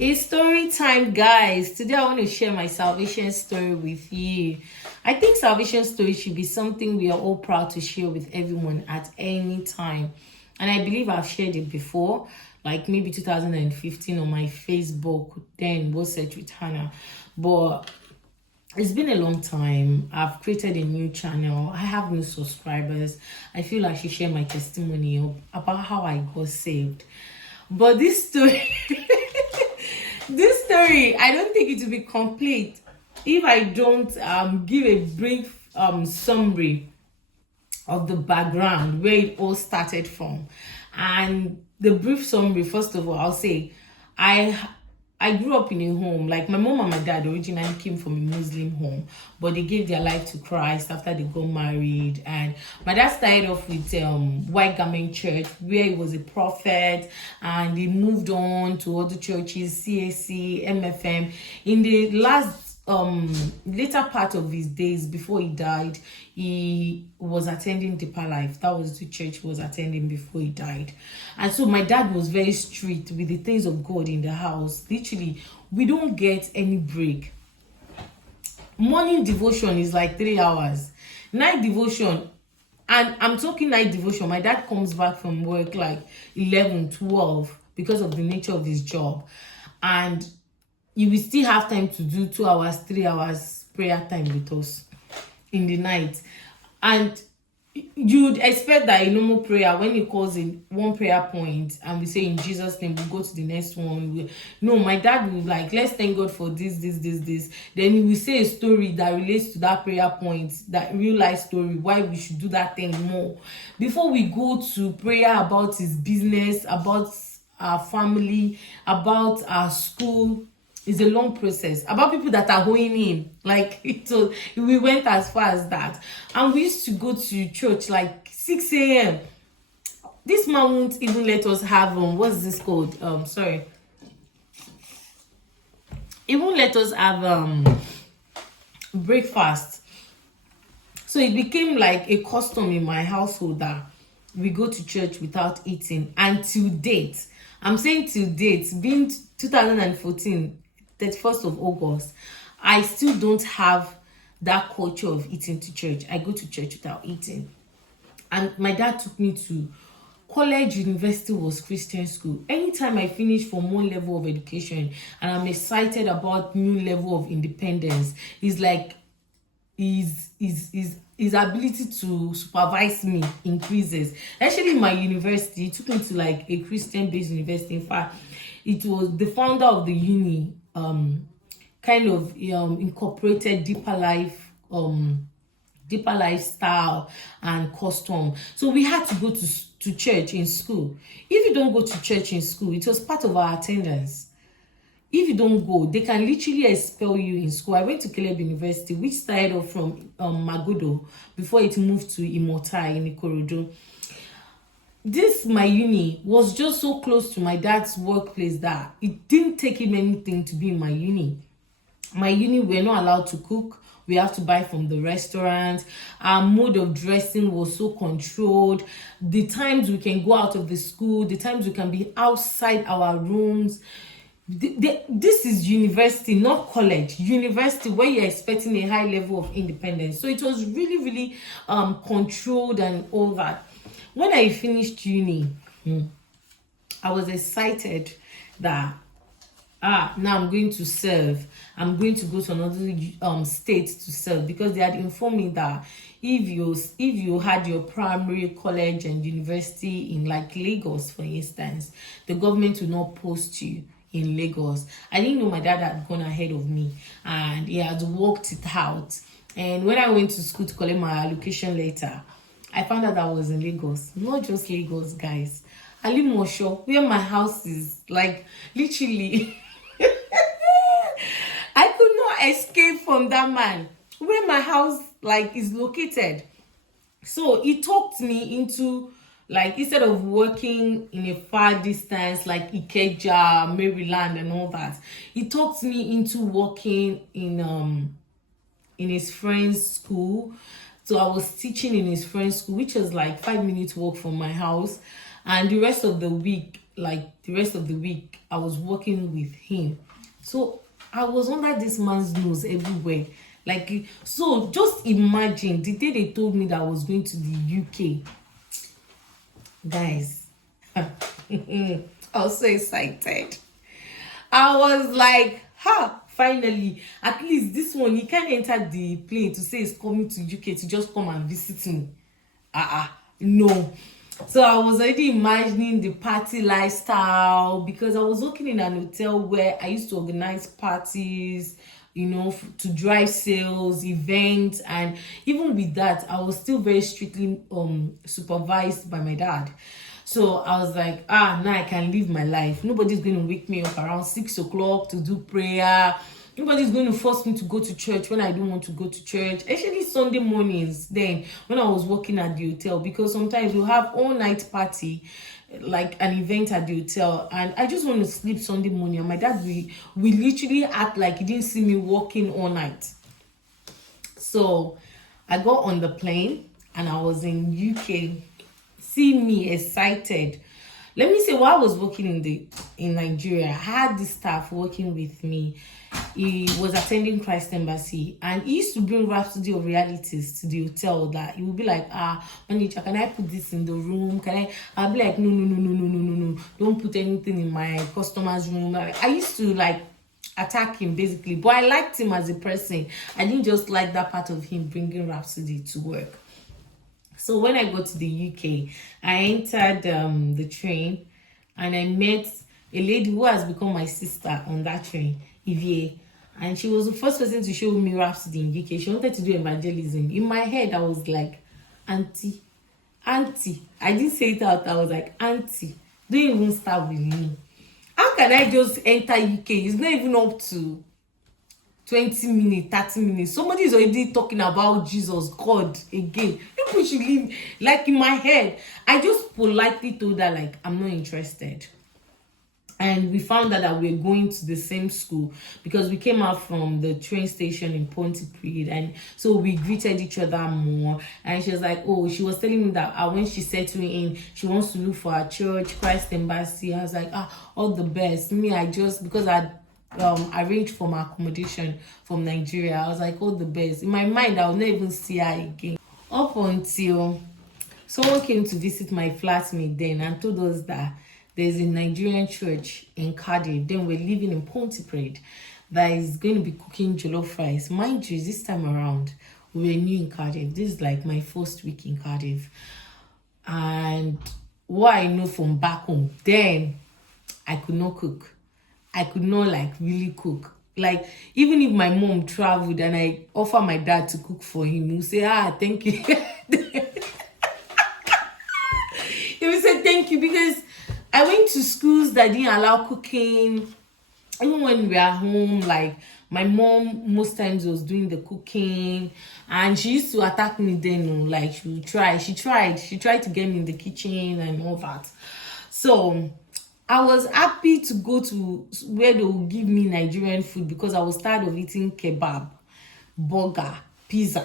It's story time, guys. Today I want to share my salvation story with you. I think salvation story should be something we are all proud to share with everyone at any time. And I believe I've shared it before, like maybe 2015 on my Facebook, then was Search with Hannah. But it's been a long time. I've created a new channel. I have new subscribers. I feel I should share my testimony about how I got saved. But this story this story, I don't think it will be complete if I don't give a brief summary of the background where it all started from. And the brief summary, first of all, I'll say I grew up in a home, like my mom and my dad originally came from a Muslim home, but they gave their life to Christ after they got married. And my dad started off with White Garment Church, where he was a prophet, and he moved on to other churches, CAC, MFM. In the later part of his days before he died, he was attending Deeper Life. That was the church he was attending before he died. And so my dad was very strict with the things of God in the house. Literally, we don't get any break. Morning devotion is like 3 hours. Night devotion, and I'm talking night devotion, my dad comes back from work like 11, 12 because of the nature of his job. And you will still have time to do 2 hours, 3 hours prayer time with us in the night. And you'd expect that a normal prayer, when he calls in one prayer point and we say in Jesus' name, we go to the next one. No, my dad will like, let's thank God for this. Then he will say a story that relates to that prayer point, that real life story, why we should do that thing more. Before we go to prayer about his business, about our family, about our school, it's a long process. About people that are going in, like we went as far as that. And we used to go to church like 6 a.m. This man won't even let us have what's this called? He won't let us have breakfast. So it became like a custom in my household that we go to church without eating. And till date, I'm saying till date, being 2014, 31st of August, I still don't have that culture of eating to church. I go to church without eating. And my dad took me to college, university was Christian school. Anytime I finish from one level of education and I'm excited about new level of independence, it's like his ability to supervise me increases. Actually, my university, he took me to like a Christian-based university. In fact, it was the founder of the uni kind of incorporated deeper lifestyle and custom. So we had to go to church in school. If you don't go to church in school, it was part of our attendance. If you don't go, they can literally expel you in school. I went to Caleb University, which started off from Magodo before it moved to Imota in Ikorodu. This, my uni, was just so close to my dad's workplace that it didn't take him anything to be in my uni. My uni, we're not allowed to cook. We have to buy from the restaurant. Our mode of dressing was so controlled. The times we can go out of the school, the times we can be outside our rooms. This is university, not college. University, where you're expecting a high level of independence. So it was really, really controlled and all that. When I finished uni, I was excited that now I'm going to serve. I'm going to go to another state to serve, because they had informed me that if you had your primary, college and university in like Lagos, for instance, the government will not post you in Lagos. I didn't know my dad had gone ahead of me and he had worked it out. And when I went to school to collect my allocation letter, I found out I was in Lagos. Not just Lagos, guys. I live more sure where my house is. Like, literally. I could not escape from that man. Where my house, like, is located. So, he talked me into, like, instead of working in a far distance, like Ikeja, Maryland, and all that, he talked me into working in his friend's school. So I was teaching in his friend's school, which was like 5 minutes walk from my house. And the rest of the week, like the rest of the week I was working with him. So I was under this man's nose everywhere. Like, so just imagine the day they told me that I was going to the UK. Guys, I was so excited. I was like, finally, at least this one, he can't enter the plane to say he's coming to UK to just come and visit me. No. So I was already imagining the party lifestyle, because I was working in an hotel where I used to organize parties, to drive sales, events, and even with that, I was still very strictly supervised by my dad. So I was like, now I can live my life. Nobody's going to wake me up around 6 o'clock to do prayer. Nobody's going to force me to go to church when I don't want to go to church. Actually, Sunday mornings then, when I was working at the hotel, because sometimes we'll have all-night party, like an event at the hotel, and I just want to sleep Sunday morning. And my dad, we literally act like he didn't see me working all night. So I got on the plane and I was in UK. See me excited. Let me say, while I was working in Nigeria, I had this staff working with me. He was attending Christ Embassy, and he used to bring Rhapsody of Realities to the hotel. That he would be like, manager, can I put this in the room? I'll be like, no, don't put anything in my customer's room. I used to like attack him basically, but I liked him as a person. I didn't just like that part of him bringing Rhapsody to work. So when I got to the UK, I entered the train, and I met a lady who has become my sister on that train, Ivie. And she was the first person to show me Rhapsody in UK. She wanted to do evangelism. In my head, I was like, auntie. I didn't say it out. I was like, auntie, don't even start with me. How can I just enter UK? It's not even up to 20 minutes, 30 minutes. Somebody is already talking about Jesus, God again. People should leave. Like, in my head, I just politely told her, like, I'm not interested. And we found out that we were going to the same school, because we came out from the train station in Pontypridd, and so we greeted each other more. And she was like, she was telling me that when she settled in, she wants to look for a church, Christ Embassy. I was like, all the best. Me, because I arranged for my accommodation from Nigeria, I was like, all the best. In my mind, I'll never even see her again. Up until someone came to visit my flatmate then and told us that there's a Nigerian church in Cardiff. Then we're living in Pontypridd that is going to be cooking jollof rice. Mind you, this time around, we were new in Cardiff. This is like my first week in Cardiff. And what I know from back home, then I could not cook. I could not like really cook. Like, even if my mom traveled and I offer my dad to cook for him, he'll say, thank you. He will say thank you, because I went to schools that didn't allow cooking. Even when we were home, like, my mom most times was doing the cooking, and she used to attack me then. Like, she tried to get me in the kitchen and all that. So I was happy to go to where they would give me Nigerian food, because I was tired of eating kebab, burger, pizza.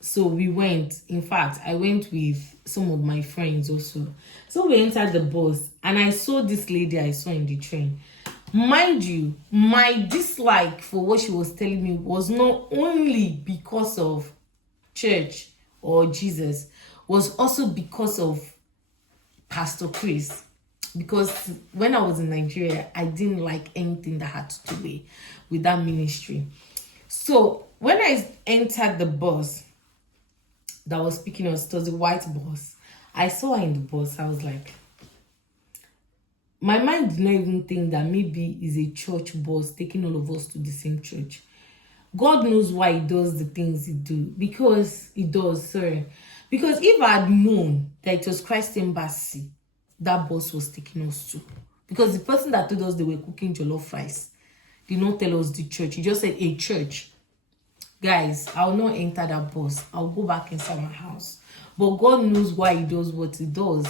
So we went. In fact, I went with some of my friends also. So we entered the bus, and I saw this lady I saw in the train. Mind you, my dislike for what she was telling me was not only because of church or Jesus, was also because of Pastor Chris. Because when I was in Nigeria, I didn't like anything that had to do with that ministry. So when I entered the bus that was speaking us, it was a white bus. I saw her in the bus. I was like, my mind did not even think that maybe it's a church bus taking all of us to the same church. God knows why he does the things he do. Because he does, sorry. Because if I had known that it was Christ Embassy that bus was taking us to, because the person that told us they were cooking jollof rice did not tell us the church. He just said a church. Guys, I will not enter that bus. I'll go back inside my house. But God knows why he does what he does.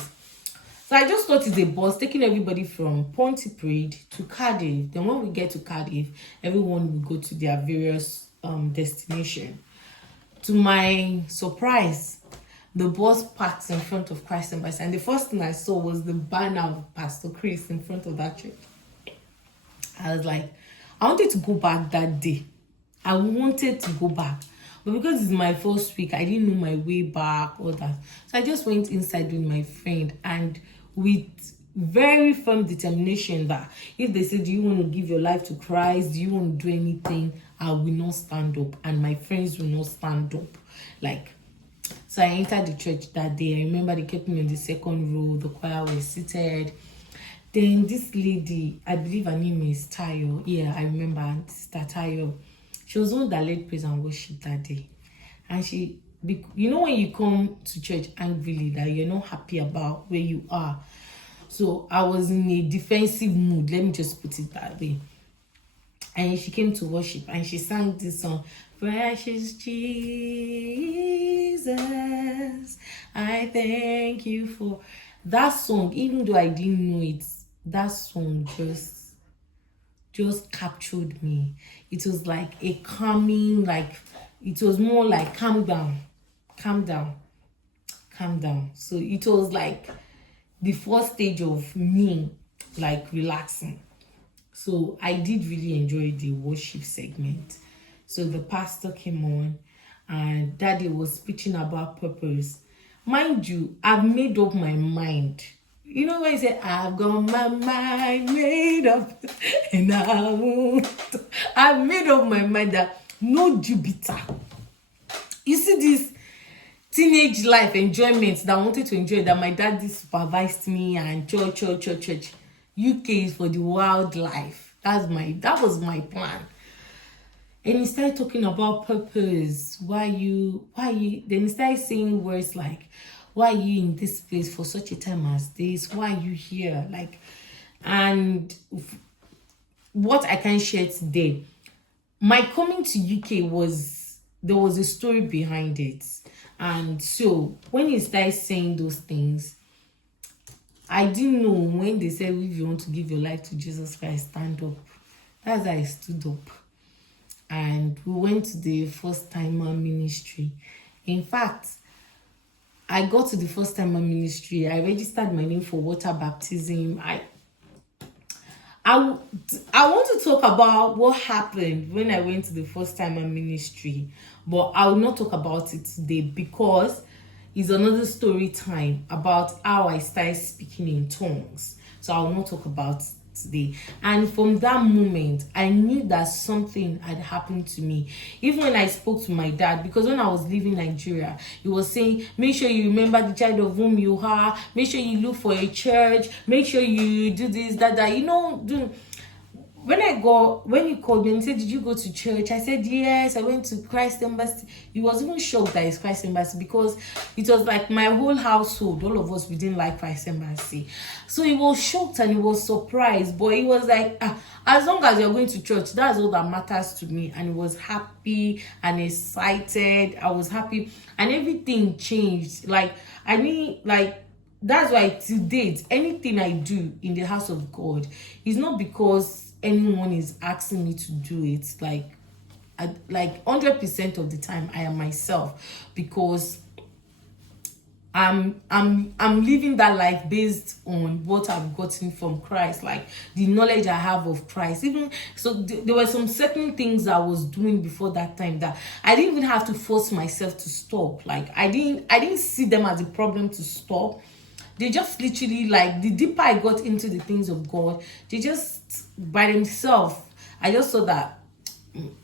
So I just thought it's a bus taking everybody from Pontypridd to Cardiff. Then when we get to Cardiff, everyone will go to their various destination. To my surprise, the bus parked in front of Christ Embassy, and the first thing I saw was the banner of Pastor Chris in front of that church. I was like, I wanted to go back that day. I wanted to go back. But because it's my first week, I didn't know my way back, all that. So I just went inside with my friend, and with very firm determination that if they say, do you want to give your life to Christ? Do you want to do anything? I will not stand up. And my friends will not stand up. So I entered the church that day. I remember they kept me on the second row. The choir was seated. Then this lady, I believe her name is Tayo. Yeah, I remember Sister Tayo. She was one that led praise and worship that day. And she, you know, when you come to church angrily, that you're not happy about where you are. So I was in a defensive mood. Let me just put it that way. And she came to worship and she sang this song, Precious Jesus, I thank you for that song. Even though I didn't know it, that song just captured me. It was like a calming, it was more like calm down. So it was like the first stage of me relaxing. So I did really enjoy the worship segment. So the pastor came on and Daddy was speaking about purpose. Mind you, I've made up my mind. You know when you say, I've got my mind made up and I won't. I've made up my mind that no Jupiter. You see this teenage life enjoyment that I wanted to enjoy, that my daddy supervised me and church. UK is for the wild life. That was my plan. And he started talking about purpose. Why you then he started saying words like, why are you in this place for such a time as this? Why are you here? And what I can share today, my coming to UK there was a story behind it. And so when he started saying those things, I didn't know when they said, if you want to give your life to Jesus Christ, stand up. That's how I stood up. And we went to the first timer ministry. In fact, I got to the first timer ministry. I registered my name for water baptism. I want to talk about what happened when I went to the first timer ministry, but I will not talk about it today because it's another story time about how I started speaking in tongues. So I will not talk about it today. And from that moment, I knew that something had happened to me. Even when I spoke to my dad, because when I was leaving Nigeria, he was saying, make sure you remember the child of whom you are, make sure you look for a church, make sure you do this, that, when he called me and said, did you go to church? I said, yes, I went to Christ Embassy. He was even shocked that it's Christ Embassy because it was like my whole household, all of us, we didn't like Christ Embassy. So he was shocked and he was surprised, but he was like, as long as you're going to church, that's all that matters to me. And he was happy and excited. I was happy and everything changed. That's why to date, anything I do in the house of God is not because anyone is asking me to do it. 100% of the time I am myself, because I'm living that life based on what I've gotten from Christ, the knowledge I have of Christ. Even so, there were some certain things I was doing before that time that I didn't even have to force myself to stop. I didn't see them as a problem to stop. They just literally, the deeper I got into the things of God, they just, by themselves, I just saw that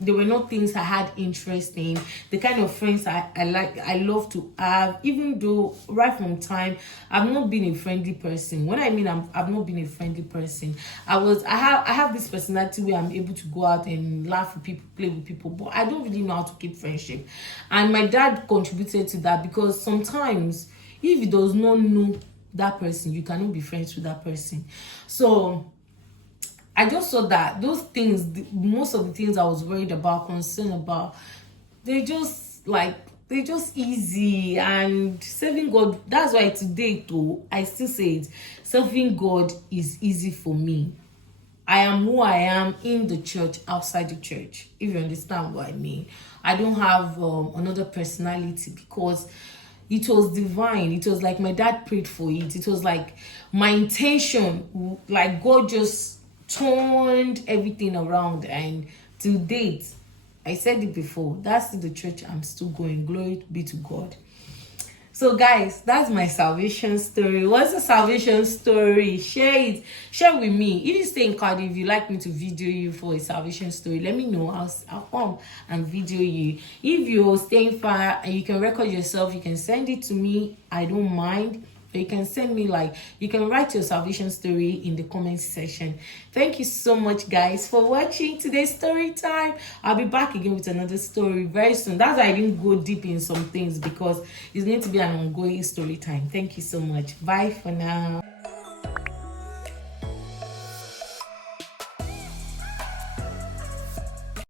there were not things I had interest in, the kind of friends I love to have, even though right from time, I've not been a friendly person. When I mean I've not been a friendly person, I have this personality where I'm able to go out and laugh with people, play with people, but I don't really know how to keep friendship. And my dad contributed to that, because sometimes, if he does not know that person, you cannot be friends with that person. So I just saw that those things, most of the things I was worried about, concerned about, they're just easy. And serving God, that's why today too, I still say it, serving God is easy for me. I am who I am in the church, outside the church, if you understand what I mean. I don't have another personality, because it was divine. It was like my dad prayed for it. It was like my intention, like God just turned everything around. And to date, I said it before, that's the church I'm still going. Glory be to God. So guys, that's my salvation story. What's the salvation story? Share it. Share with me. If you stay in Cardiff, if you like me to video you for a salvation story, let me know. I'll come and video you. If you're staying far and you can record yourself, you can send it to me. I don't mind. Or you can send me, like, you can write your salvation story in the comment section. Thank you so much, guys, for watching today's story time. I'll be back again with another story very soon. That's why I didn't go deep in some things, because it's going to be an ongoing story time. Thank you so much. Bye for now.